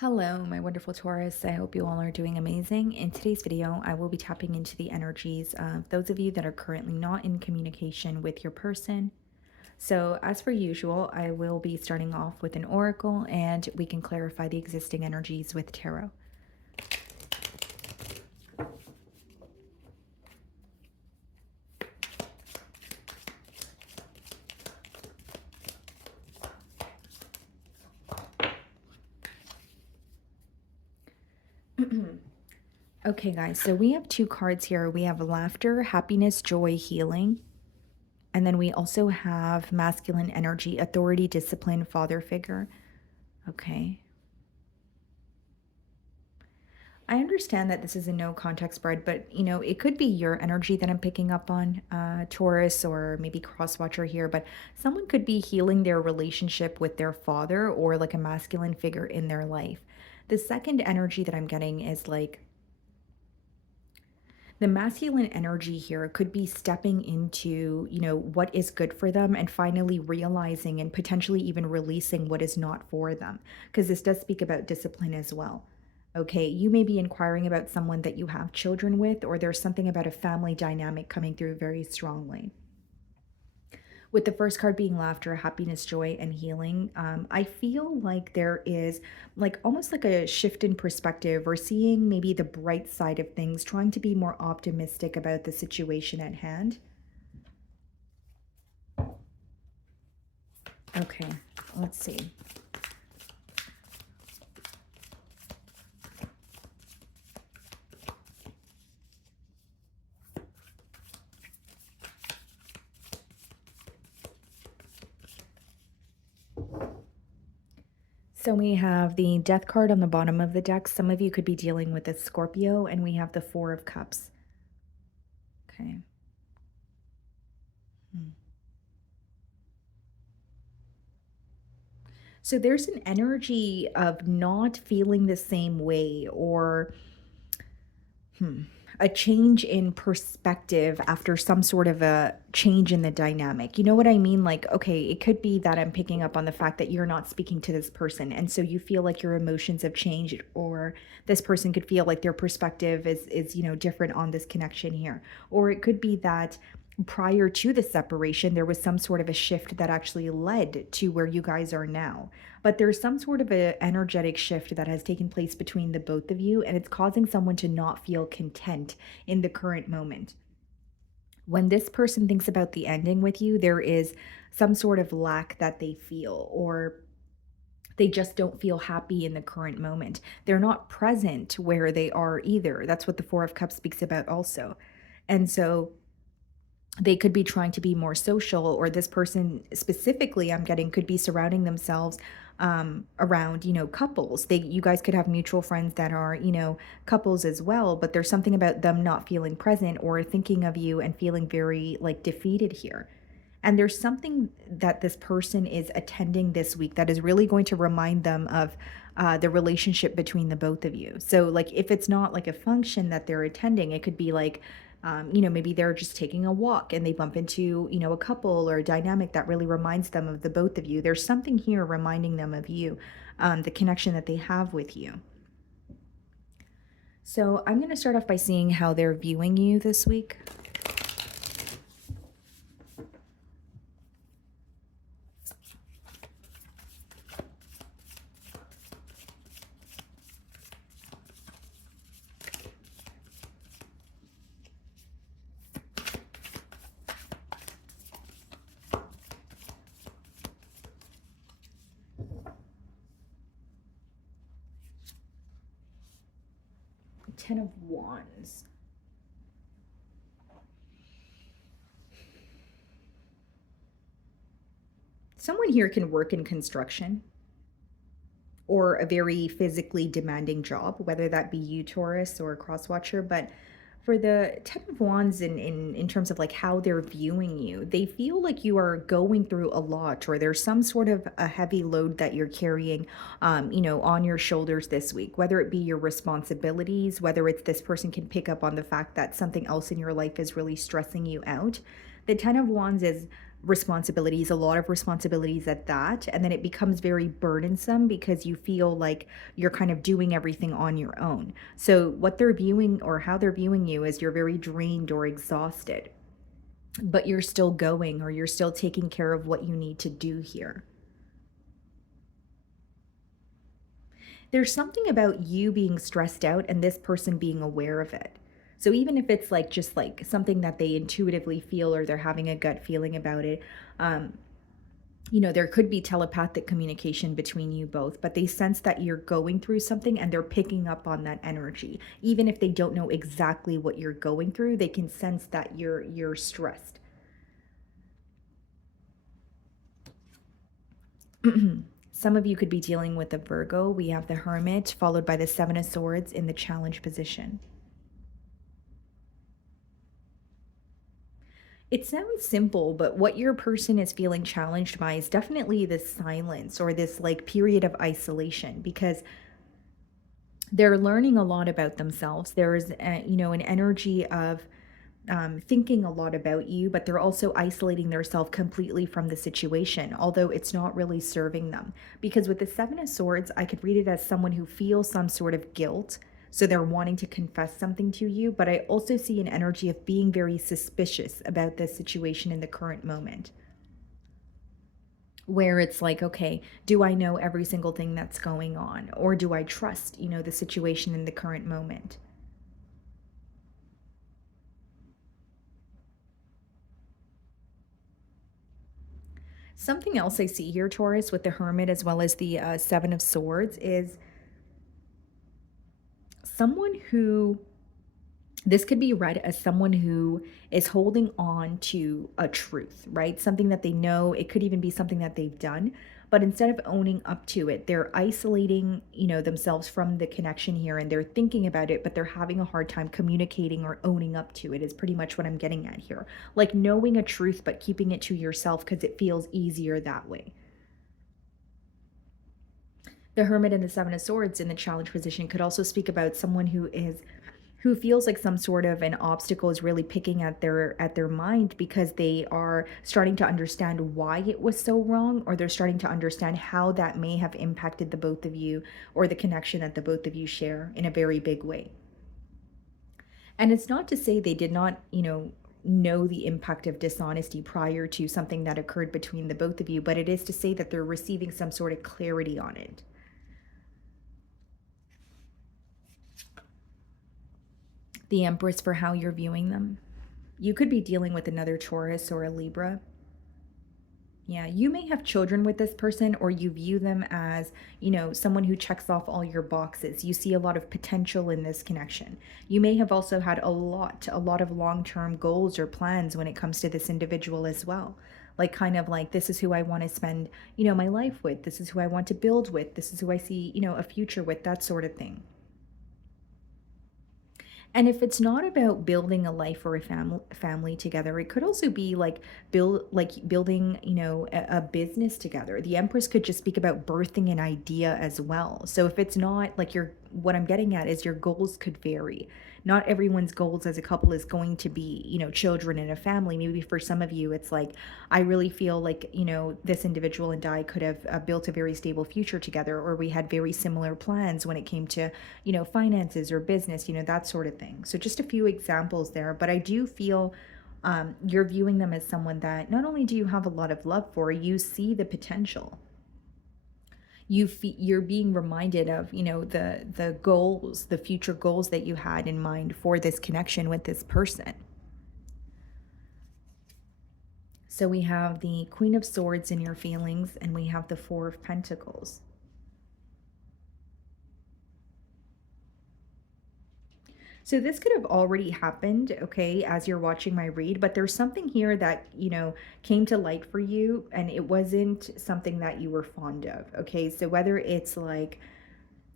Hello, my wonderful Taurus. I hope you all are doing amazing. In today's video, I will be tapping into the energies of those of you that are currently not in communication with your person. So, as per usual, I will be starting off with an oracle and we can clarify the existing energies with tarot. Okay, guys, so we have two cards here. We have laughter, happiness, joy, healing. And then we also have masculine energy, authority, discipline, father figure. Okay. I understand that this is a no contact spread, but it could be your energy that I'm picking up on, Taurus or maybe cross watcher here, but someone could be healing their relationship with their father or like a masculine figure in their life. The second energy that I'm getting is like the masculine energy here could be stepping into, what is good for them and finally realizing and potentially even releasing what is not for them. Because this does speak about discipline as well. Okay, you may be inquiring about someone that you have children with, or there's something about a family dynamic coming through very strongly. With the first card being laughter, happiness, joy, and healing, I feel like there is like almost like a shift in perspective or seeing maybe the bright side of things, trying to be more optimistic about the situation at hand. Okay, let's see. So we have the death card on the bottom of the deck. Some of you could be dealing with a Scorpio, and we have the Four of Cups. Okay. Hmm. So there's an energy of not feeling the same way or a change in perspective after some sort of a change in the dynamic. You know what I mean? Like, okay, it could be that I'm picking up on the fact that you're not speaking to this person. And so you feel like your emotions have changed, or this person could feel like their perspective is, different on this connection here. Or it could be that prior to the separation, there was some sort of a shift that actually led to where you guys are now. But there's some sort of an energetic shift that has taken place between the both of you, and it's causing someone to not feel content in the current moment. When this person thinks about the ending with you, there is some sort of lack that they feel, or they just don't feel happy in the current moment. They're not present where they are either. That's what the Four of Cups speaks about also. And so they could be trying to be more social, or this person specifically I'm getting could be surrounding themselves around, couples. You guys could have mutual friends that are, couples as well, but there's something about them not feeling present or thinking of you and feeling very like defeated here. And there's something that this person is attending this week that is really going to remind them of the relationship between the both of you. So, like, if it's not like a function that they're attending, it could be like, maybe they're just taking a walk and they bump into, a couple or a dynamic that really reminds them of the both of you. There's something here reminding them of you, the connection that they have with you. So, I'm going to start off by seeing how they're viewing you this week. Ten of Wands. Someone here can work in construction or a very physically demanding job, whether that be you, Taurus, or a crosswatcher. But for the Ten of Wands, in terms of like how they're viewing you, they feel like you are going through a lot, or there's some sort of a heavy load that you're carrying, on your shoulders this week, whether it be your responsibilities, whether it's this person can pick up on the fact that something else in your life is really stressing you out. The Ten of Wands is responsibilities, a lot of responsibilities at that. And then it becomes very burdensome because you feel like you're kind of doing everything on your own. So, what they're viewing or how they're viewing you is you're very drained or exhausted, but you're still going or you're still taking care of what you need to do here. There's something about you being stressed out and this person being aware of it. So even if it's like just like something that they intuitively feel or they're having a gut feeling about it, um, there could be telepathic communication between you both, but they sense that you're going through something and they're picking up on that energy. Even if they don't know exactly what you're going through, they can sense that you're stressed. Some of you could be dealing with a Virgo. We have the Hermit, followed by the Seven of Swords in the challenge position. It sounds simple, but what your person is feeling challenged by is definitely this silence or this like period of isolation because they're learning a lot about themselves. There's, an energy of thinking a lot about you, but they're also isolating themselves completely from the situation, although it's not really serving them. Because with the Seven of Swords, I could read it as someone who feels some sort of guilt. So they're wanting to confess something to you, but I also see an energy of being very suspicious about this situation in the current moment, where it's like, okay, do I know every single thing that's going on? Or do I trust, the situation in the current moment? Something else I see here, Taurus, with the Hermit as well as the Seven of Swords is someone who, this could be read as someone who is holding on to a truth, right? Something that they know. It could even be something that they've done. But instead of owning up to it, they're isolating, themselves from the connection here and they're thinking about it, but they're having a hard time communicating or owning up to it, is pretty much what I'm getting at here. Like knowing a truth, but keeping it to yourself because it feels easier that way. The Hermit and the Seven of Swords in the challenge position could also speak about someone who feels like some sort of an obstacle is really picking at their mind because they are starting to understand why it was so wrong, or they're starting to understand how that may have impacted the both of you or the connection that the both of you share in a very big way. And it's not to say they did not, know the impact of dishonesty prior to something that occurred between the both of you, but it is to say that they're receiving some sort of clarity on it. The Empress for how you're viewing them. You could be dealing with another Taurus or a Libra. Yeah, you may have children with this person, or you view them as, someone who checks off all your boxes. You see a lot of potential in this connection. You may have also had a lot of long term goals or plans when it comes to this individual as well. Like, kind of like, this is who I want to spend, my life with. This is who I want to build with. This is who I see, a future with, that sort of thing. And if it's not about building a life or a family together, it could also be like building, a business together. The Empress could just speak about birthing an idea as well. So if it's not like your, what I'm getting at is your goals could vary. Not everyone's goals as a couple is going to be, children and a family. Maybe for some of you, it's like, I really feel like, this individual and I could have built a very stable future together, or we had very similar plans when it came to, finances or business, that sort of thing. So just a few examples there, but I do feel you're viewing them as someone that not only do you have a lot of love for, you see the potential. You're being reminded of, the goals, the future goals that you had in mind for this connection with this person. So we have the Queen of Swords in your feelings, and we have the Four of Pentacles. So this could have already happened, okay, as you're watching my read, but there's something here that, came to light for you and it wasn't something that you were fond of, okay? So whether it's like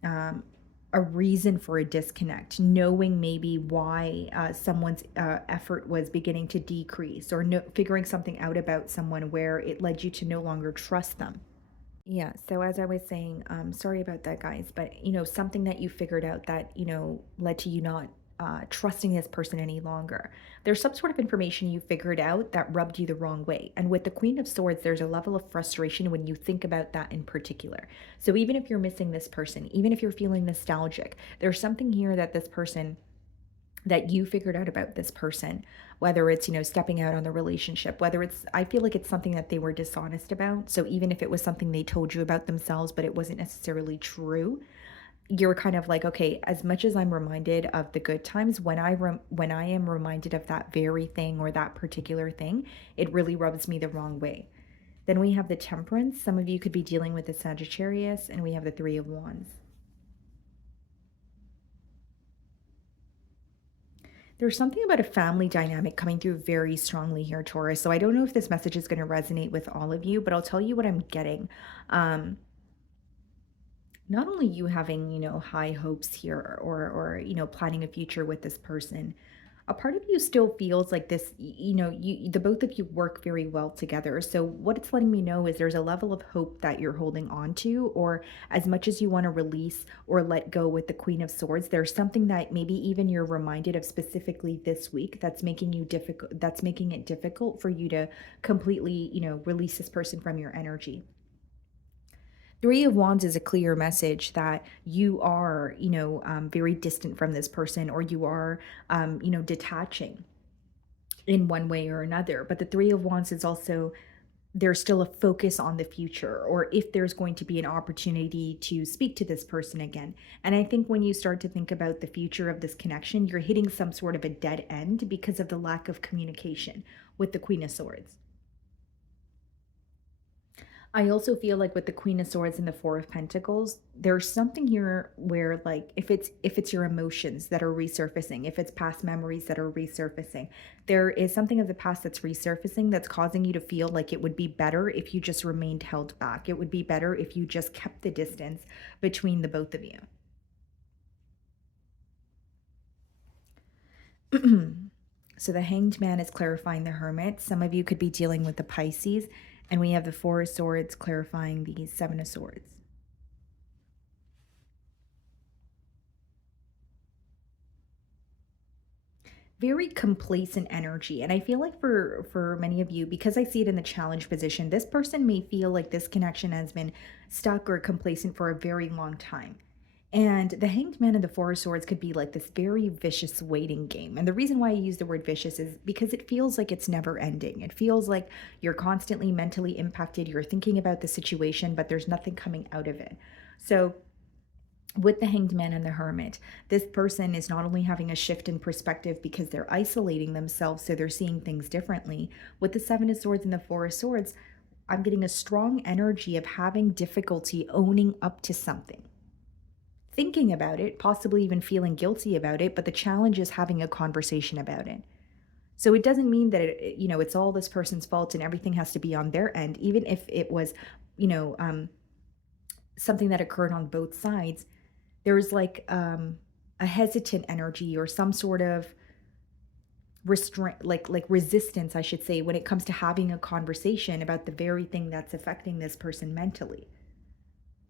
a reason for a disconnect, knowing maybe why someone's effort was beginning to decrease, or figuring something out about someone where it led you to no longer trust them. Yeah, so as I was saying, sorry about that, guys, but something that you figured out that, led to you not trusting this person any longer. There's some sort of information you figured out that rubbed you the wrong way. And with the Queen of Swords, there's a level of frustration when you think about that in particular. So even if you're missing this person, even if you're feeling nostalgic, there's something here that this person that you figured out about this person, whether it's, stepping out on the relationship, whether it's, I feel like it's something that they were dishonest about. So even if it was something they told you about themselves, but it wasn't necessarily true, you're kind of like, okay, as much as I'm reminded of the good times, when I am reminded of that very thing or that particular thing, it really rubs me the wrong way. Then we have the Temperance. Some of you could be dealing with the Sagittarius, and we have the Three of Wands. There's something about a family dynamic coming through very strongly here, Taurus. So I don't know if this message is going to resonate with all of you, but I'll tell you what I'm getting. Um, Not only you having, high hopes here, or planning a future with this person, a part of you still feels like this, the both of you work very well together. So what it's letting me know is there's a level of hope that you're holding on to, or as much as you want to release or let go with the Queen of Swords, there's something that maybe even you're reminded of specifically this week that's making it difficult for you to completely, release this person from your energy. Three of Wands is a clear message that you are, very distant from this person, or you are, detaching in one way or another. But the Three of Wands is also, there's still a focus on the future, or if there's going to be an opportunity to speak to this person again. And I think when you start to think about the future of this connection, you're hitting some sort of a dead end because of the lack of communication with the Queen of Swords. I also feel like with the Queen of Swords and the Four of Pentacles, there's something here where, like, if it's your emotions that are resurfacing, if it's past memories that are resurfacing, there is something of the past that's resurfacing that's causing you to feel like it would be better if you just remained held back. It would be better if you just kept the distance between the both of you. So the Hanged Man is clarifying the Hermit. Some of you could be dealing with the Pisces, and we have the Four of Swords clarifying the Seven of Swords. Very complacent energy, and I feel like for many of you, because I see it in the challenge position, this person may feel like this connection has been stuck or complacent for a very long time. And the Hanged Man and the Four of Swords could be like this very vicious waiting game. And the reason why I use the word vicious is because it feels like it's never ending. It feels like you're constantly mentally impacted. You're thinking about the situation, but there's nothing coming out of it. So with the Hanged Man and the Hermit, this person is not only having a shift in perspective because they're isolating themselves, so they're seeing things differently. With the Seven of Swords and the Four of Swords, I'm getting a strong energy of having difficulty owning up to something, thinking about it, possibly even feeling guilty about it, but the challenge is having a conversation about it. So it doesn't mean that it's all this person's fault and everything has to be on their end, even if it was, you know, um, something that occurred on both sides. There's like a hesitant energy or some sort of restraint, like resistance, I should say, when it comes to having a conversation about the very thing that's affecting this person mentally.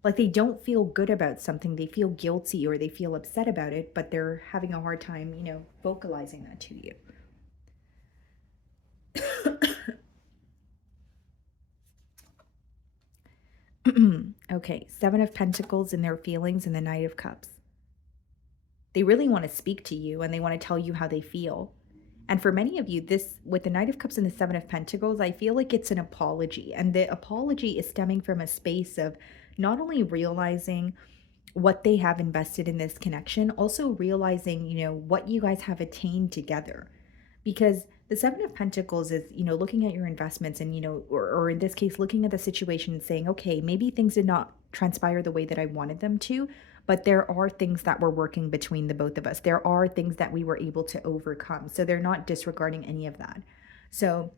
Like they don't feel good about something, they feel guilty or they feel upset about it, but they're having a hard time, vocalizing that to you. Okay, Seven of Pentacles and their feelings and the Knight of Cups. They really want to speak to you and they want to tell you how they feel. And for many of you, this with the Knight of Cups and the Seven of Pentacles, I feel like it's an apology. And the apology is stemming from a space of not only realizing what they have invested in this connection, also realizing, what you guys have attained together. Because the Seven of Pentacles is, looking at your investments and, or in this case, looking at the situation and saying, okay, maybe things did not transpire the way that I wanted them to, but there are things that were working between the both of us. There are things that we were able to overcome. So they're not disregarding any of that. So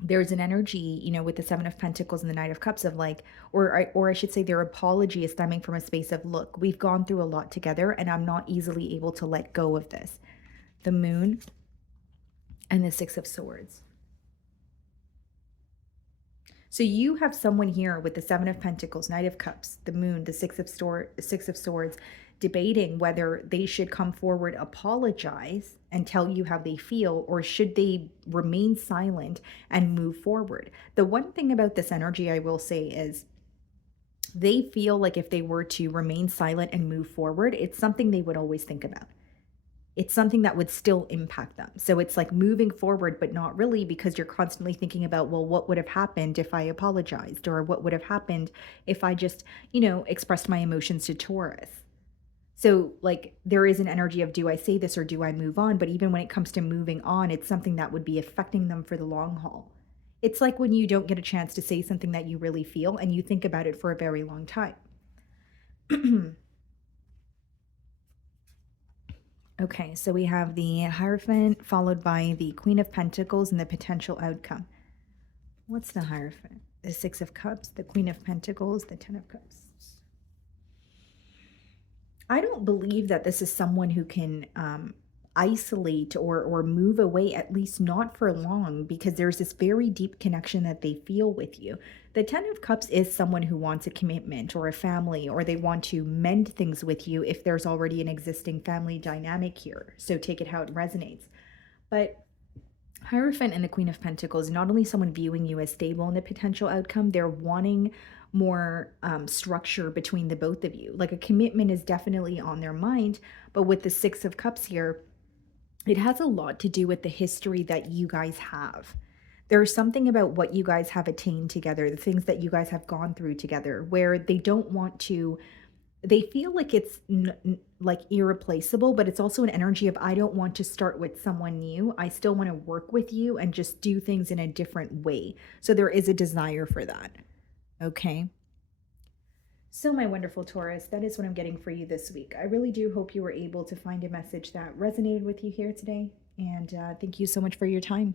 there's an energy, with the Seven of Pentacles and the Knight of Cups of like, or I should say their apology is stemming from a space of, look, we've gone through a lot together and I'm not easily able to let go of this. The Moon and the Six of Swords. So you have someone here with the Seven of Pentacles, Knight of Cups, the Moon, the Six of Swords, debating whether they should come forward, apologize, and tell you how they feel, or should they remain silent and move forward. The one thing about this energy I will say is they feel like if they were to remain silent and move forward, it's something they would always think about. It's something that would still impact them. So it's like moving forward, but not really, because you're constantly thinking about, well, what would have happened if I apologized? Or what would have happened if I just, expressed my emotions to Taurus? So, like, there is an energy of, do I say this or do I move on? But even when it comes to moving on, it's something that would be affecting them for the long haul. It's like when you don't get a chance to say something that you really feel and you think about it for a very long time. Okay, so we have the Hierophant followed by the Queen of Pentacles and the potential outcome. What's the Hierophant? The Six of Cups, the Queen of Pentacles, the Ten of Cups. I don't believe that this is someone who can isolate or move away, at least not for long, because there's this very deep connection that they feel with you. The Ten of Cups is someone who wants a commitment or a family, or they want to mend things with you if there's already an existing family dynamic here. So take it how it resonates. But Hierophant and the Queen of Pentacles, not only someone viewing you as stable in the potential outcome, they're wanting more structure between the both of you. Like a commitment is definitely on their mind, but with the Six of Cups here, it has a lot to do with the history that you guys have. There's something about what you guys have attained together, the things that you guys have gone through together, where they don't want to, they feel like it's like irreplaceable, but it's also an energy of, I don't want to start with someone new. I still want to work with you and just do things in a different way. So there is a desire for that. Okay. So, my wonderful Taurus, that is what I'm getting for you this week. I really do hope you were able to find a message that resonated with you here today. And thank you so much for your time.